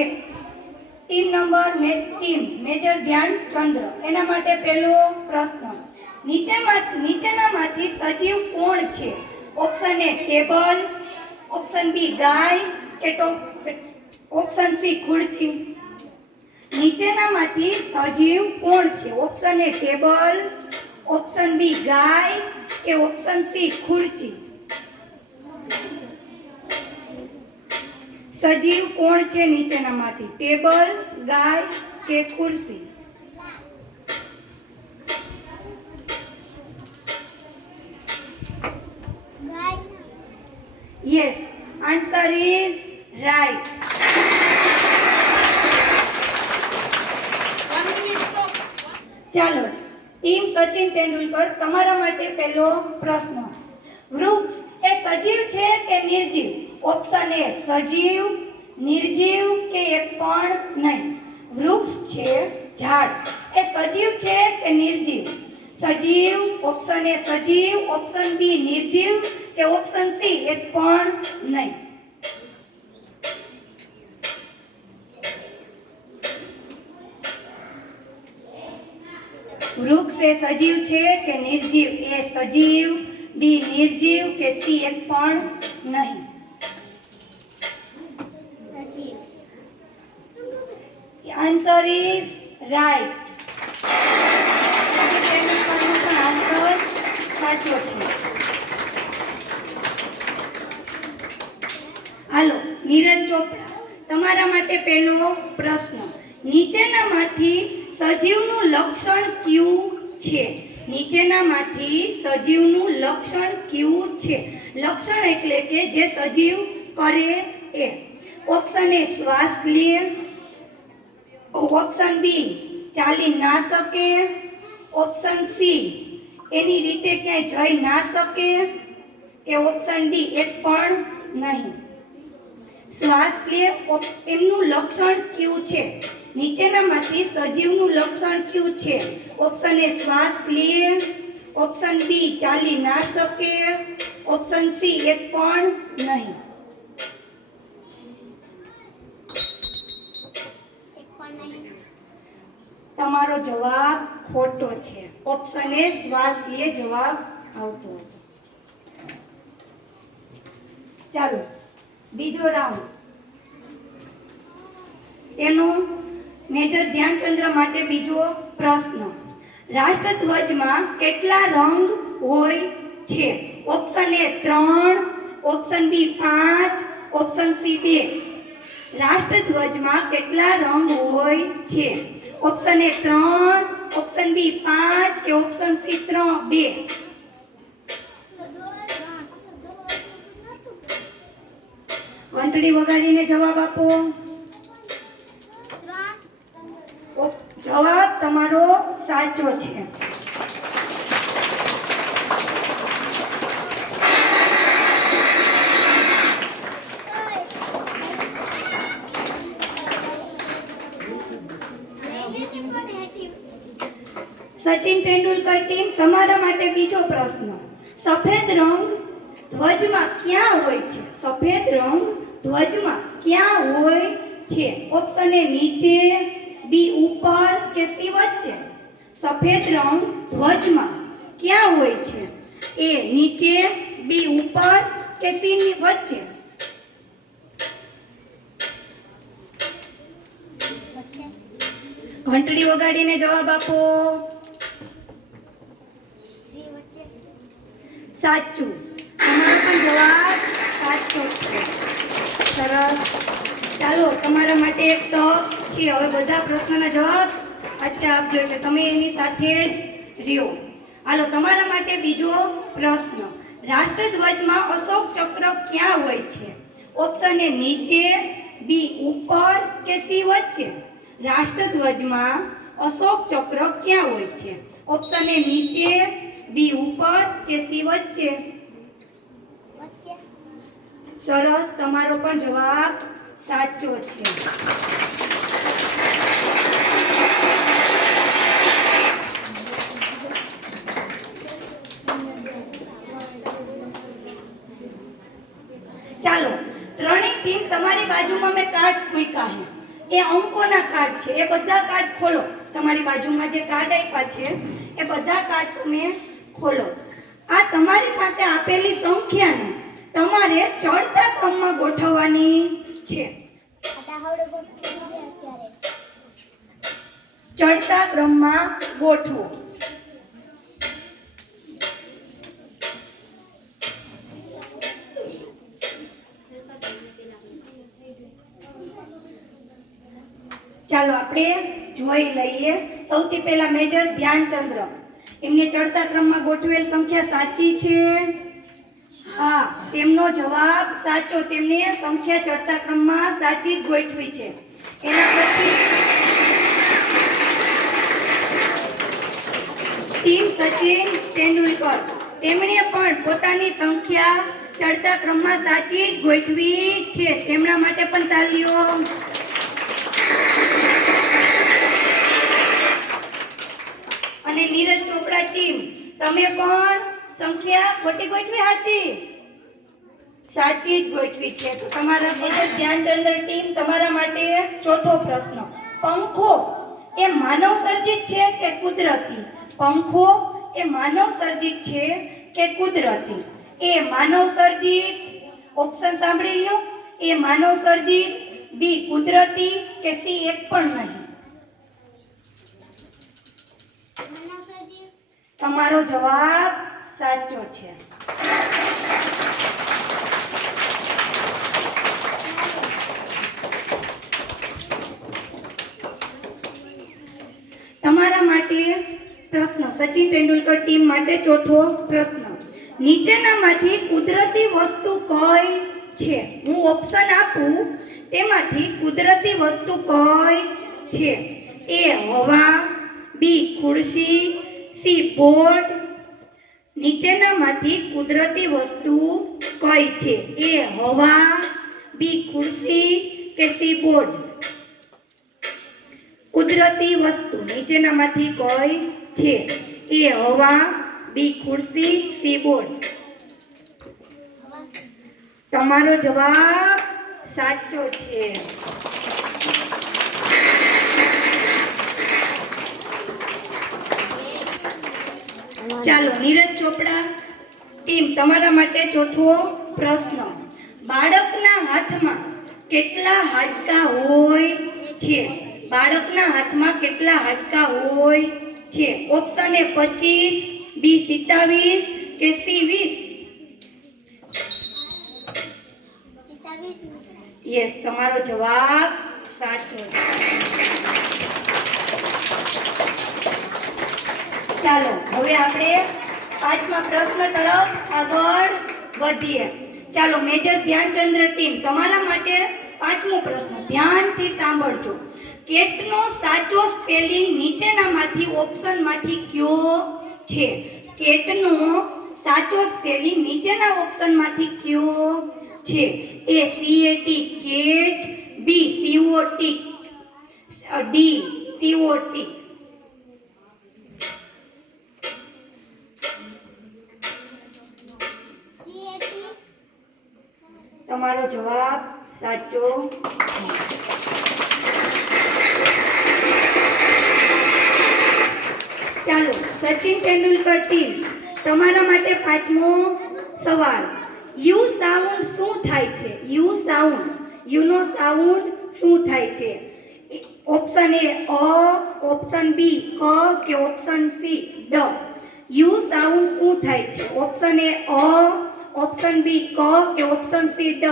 1 team number team major Dhyanchandra, એના માટે પહેલો પ્રશ્ન, નીચેનામાંથી સજીવ કોણ છે? Option A table, option B ગાય કે ઓપ્શન સી ખુરશી. નીચેનામાંથી સજીવ કોણ છે? Option A table, option B ગાય કે ઓપ્શન સી ખુરશી. સજીવ કોણ છે નીચેનામાંથી? ટેબલ, ગાય કે ખુરશી? Yes, answer is right. ચાલો, ટીમ સચિન તેંડુલકર, તમારા માટે પહેલો પ્રશ્ન, વૃક્ષ એ સજીવ છે કે નિર્જીવ? ઓપ્શન એ સજીવ, નિર્જીવ કે એક પણ નહીં. વૃક્ષ છે ઝાડ એ સજીવ છે કે નિર્જીવ? સજીવ, ઓપ્શન એ સજીવ, ઓપ્શન બી નિર્જીવ કે ઓપ્શન સી એક પણ નહીં. વૃક્ષ એ સજીવ છે કે નિર્જીવ? એ સજીવ, બી નિર્જીવ કે સી એક પણ નહીં. Answer is right. સાચો છે. હાલો, નીરજ ચોપડા, તમારા માટે પહેલો પ્રશ્ન, નીચેનામાંથી સજીવનું લક્ષણ કયું છે? નીચેનામાંથી સજીવનું લક્ષણ કયું છે? લક્ષણ એટલે કે જે સજીવ કરે એ. ઓપ્શન એ શ્વાસ લે, ઓપ્શન બી ચાલી ના શકે, ઓપ્શન સી એની રીતે ક્યાંય જઈ ના શકે કે ઓપ્શન ડી એક પણ નહીં. શ્વાસ લે એમનું લક્ષણ કયું છે? નીચેનામાંથી સજીવનું લક્ષણ કયું છે? ઓપ્શન એ શ્વાસ લે, ઓપ્શન બી ચાલી ના શકે, ઓપ્શન સી એક પણ નહીં. તમારો જવાબ ખોટો છે. ઓપ્શન એ શ્વાસ લે જવાબ આવતો હતો. ચાલો, બીજો રાઉન્ડ, તેનું મેજર ધ્યાનચંદ્ર માટે બીજો પ્રશ્ન, રાષ્ટ્રધ્વજમાં કેટલા રંગ હોય છે? Option A 3, option B 5, option C 2. રાષ્ટ્રધ્વજમાં કેટલા રંગ હોય છે? ઓપ્શન એ 3, ઓપ્શન બી 5 કે ઓપ્શન સી 2. ઘંટડી વગાડીને જવાબ આપો. જવાબ તમારો સાચો છે. સચિન તેંડુલકર ટીમ, તમારા માટે બીજો પ્રશ્ન, સફેદ રંગ ધ્વજમાં ક્યાં હોય છે? સફેદ રંગ ધ્વજમાં ક્યાં હોય છે? ઓપ્શન એ નીચે, બી ઉપર કે સી વચ્ચે? સફેદ રંગ ધ્વજમાં ક્યાં હોય છે? એ નીચે, બી ઉપર કે સી ની વચ્ચે? ઘંટડી વગાડીને જવાબ આપો. સાચું, તમારો પણ જવાબ સાચો છે. સરસ. ચાલો, તમારા માટે એક તક છે. હવે બધા પ્રશ્નના જવાબ સાચા આપજો એટલે તમે એની સાથે જ રહ્યો. હાલો, તમારા માટે બીજો પ્રશ્ન, રાષ્ટ્રધ્વજમાં અશોક ચક્ર ક્યાં હોય છે? ઓપ્શન એ નીચે, બી ઉપર કે સી વચ્ચે? રાષ્ટ્રધ્વજમાં અશોક ચક્ર ક્યાં હોય છે? ઓપ્શન એ નીચે, બી ઉપર કે સી વચ્ચે? સરસ, તમારો પણ જવાબ સાચો છે. ચાલો, ત્રણેય ટીમ તમારી બાજુમાં મેં કાર્ડ મૂક્યા છે. એ અંકોના કાર્ડ છે. એ બધા કાર્ડ ખોલો. તમારી બાજુમાં જે કાર્ડ આપ્યા છે એ બધા કાર્ડ તમે ખોલો. આ તમારી પાસે આપેલી સંખ્યાને તમારે ચડતા ક્રમમાં ગોઠવવાની છે. ચડતા ક્રમમાં ગોઠવો. ચાલો આપણે જોઈ લઈએ. સૌથી પહેલા મેજર ધ્યાનચંદ્ર, એમને ચડતા ક્રમમાં ગોઠવેલ સંખ્યા સાચી છે? હા, તેમનો જવાબ સાચો. તેમને સંખ્યા ચડતા ક્રમમાં સાચી જ ગોઠવી છે. એના પછી ટીમ સચિન તેંડુલકર, તેમણે પણ પોતાની સંખ્યા ચડતા ક્રમમાં સાચી જ ગોઠવી છે. તેમના માટે પણ તાલીઓ. અને નીરજ ચોપડા ટીમ, તમે પણ સંખ્યા ખોટી ગોઠવી? સાચી જ ગોઠવી છે. તો તમારા મેજર ધ્યાનચંદ્ર ટીમ, તમારા માટે ચોથો પ્રશ્ન. પંખો એ માનવ સર્જિત છે કે કુદરતી? પંખો એ માનવ સર્જિત છે કે કુદરતી? એ માનવ સર્જિત, ઓપ્શન સાંભળી લો. એ માનવ સર્જિત, બી કુદરતી, કે સી એક પણ નહીં? તમારો જવાબ સાચો છે. તમારા માટે પ્રશ્ન, સચિન તેંડુલકર ટીમ માટે ચોથો પ્રશ્ન. નીચેનામાંથી કુદરતી વસ્તુ કઈ છે? હું ઓપ્શન આપું, તેમાંથી કુદરતી વસ્તુ કઈ છે? એ હવા, બી ખુરશી, સી બોર્ડ. નીચેનામાંથી કુદરતી વસ્તુ કઈ છે? એ હવા, બી ખુરશી, કે સી બોર્ડ? કુદરતી વસ્તુ નીચેનામાંથી કઈ છે? એ હવા, બી ખુરશી, સી બોર્ડ? તમારો જવાબ સાચો છે. ચાલો નીરજ ચોપડા ટીમ, તમારા માટે ચોથો પ્રશ્ન. બાળકના હાથમાં કેટલા હાડકા હોય છે? બાળકના હાથમાં કેટલા હાડકા હોય છે? ઓપ્શન એ 25, બી 27, કે સી 20? યસ, તમારો જવાબ સાચો છે. ચાલો હવે આપણે પાંચમા પ્રશ્ન તરફ આગળ વધીએ. ચાલો મેજર ધ્યાનચંદ્ર ટીમ, તમારા માટે પાંચમો પ્રશ્ન. ધ્યાનથી સાંભળજો. કેટનો સાચો સ્પેલિંગ નીચેનામાંથી ઓપ્શનમાંથી કયો છે? કેટનો સાચો સ્પેલિંગ નીચેના ઓપ્શનમાંથી કયો છે? એ CAT કેટ, બી COT, ડી TOT? તમારો જવાબ સાચો. ચાલો સચિન તેંડુલકર ટીમ, તમારા માટે પાંચમો સવાલ. યુ સાઉન્ડ શું થાય છે? યુ સાઉન્ડ, યુનો સાઉન્ડ શું થાય છે? ઓપ્શન એ અ, ઓપ્શન બી ક, કે ઓપ્શન સી ડ? યુ સાઉન્ડ શું થાય છે? ઓપ્શન એ અ, ઓપ્શન બી ક, કે ઓપ્શન સી ડ?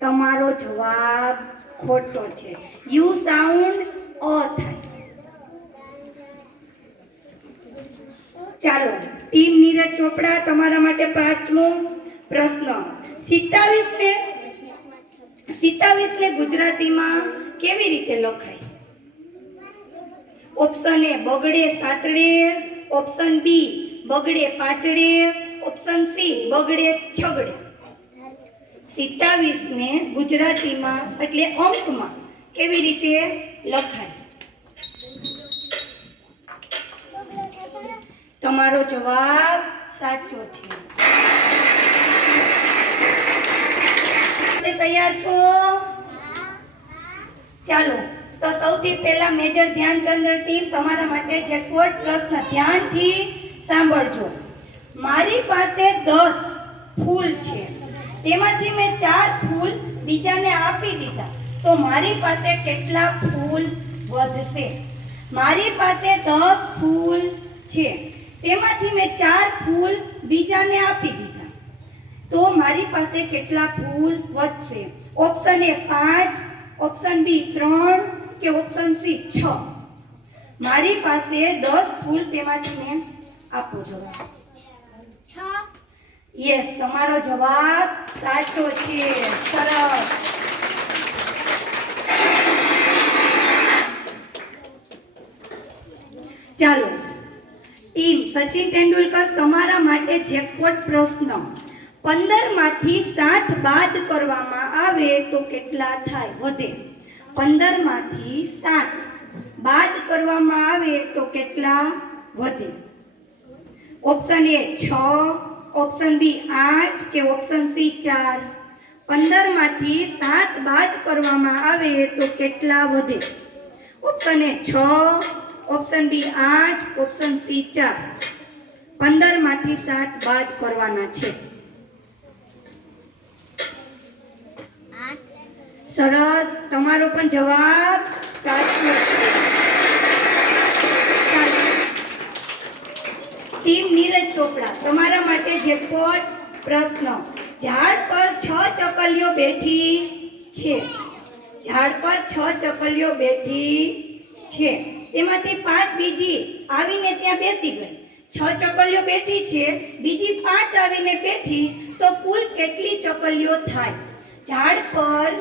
તમારો જવાબ ખોટો છે. યુ સાઉન્ડ અ થાય. ચાલો ટીમ નીરજ ચોપડા, તમારા માટે પાંચમો પ્રશ્ન. 27 ને ગુજરાતીમાં કેવી રીતે લખાય? ઓપ્શન એ બગડે સાતડે, ઓપ્શન બી બગડે પાચડે, ઓપ્શન સી બગડે છગડે? 27 ને ગુજરાતીમાં એટલે અંકમાં કેવી રીતે લખાય? તમારો જવાબ સાચો છે. તૈયાર છો? ચાલો, તો સૌથી પહેલા મેજર ધ્યાનચંદ્ર ટીમ તમારા માટે જેકપોટ પ્રશ્ન ધ્યાનથી સાંભળજો. મારી પાસે 10 ફૂલ છે, તેમાંથી મેં 4 ફૂલ બીજાને આપી દીધા, તો મારી પાસે કેટલા ફૂલ વધશે? મારી પાસે 10 ફૂલ છે, તેમાંથી મેં 4 ફૂલ બીજાને આપી દીધા, તો મારી પાસે કેટલા ફૂલ વધશે? ઓપ્શન એ 5, ઓપ્શન બી 3 કે ઓપ્શન સી 6. મારી પાસે 10 ફૂલ, તેમાંથી મેં આપો જવાબ. 6. યસ, તમારો જવાબ સાચો છે. સરસ. ચાલો, ટીમ સચિન તેંડુલકર તમારા માટે જેકપોટ પ્રશ્ન. 15 માંથી 7 બાદ કરવામાં આવે તો કેટલા થાય? વધે. 15 માંથી 7 બાદ કરવામાં આવે તો કેટલા વધે? ઓપ્શન એ 6, ઓપ્શન બી 8 કે ઓપ્શન સી 4. 15 માંથી 7 બાદ કરવામાં આવે તો કેટલા વધે? Option A 6, option B 8, option C 4. 15 માંથી 7 બાદ કરવાના છે. સરસ, તમારો પણ જવાબ સાચો છે. ટીમ નીરજ ચોપડા તમારા માટે જેકપોટ પ્રશ્ન. ઝાડ પર 6 ચકલીઓ બેઠી છે. ઝાડ પર 6 ચકલીઓ બેઠી છે, તેમાંથી 5 બીજી આવીને ત્યાં બેસી ગઈ. 6 ચકલીઓ બેઠી છે, બીજી 5 આવીને બેઠી, તો કુલ કેટલી ચકલીઓ થાય? ઝાડ પર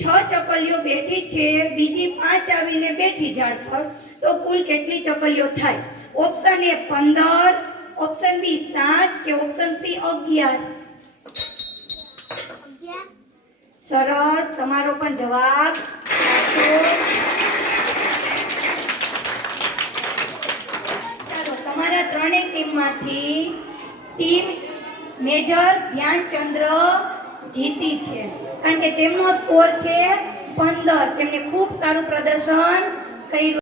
6 ચકલીઓ બેઠી છે, બીજી 5 આવીને બેઠી ઝાડ પર, તો કુલ કેટલી ચકલીઓ થાય? ઓપ્શન એ 15, ઓપ્શન બી 7 કે ઓપ્શન સી 11. સરસ, તમારો પણ જવાબ સાચો. ચાલો, તમારા ત્રણેય ટીમમાંથી ટીમ મેજર ધ્યાનચંદ્ર જીતી છે, કારણ કે તેમનો સ્કોર છે 15. તેમને ખૂબ સારું પ્રદર્શન કર્યું.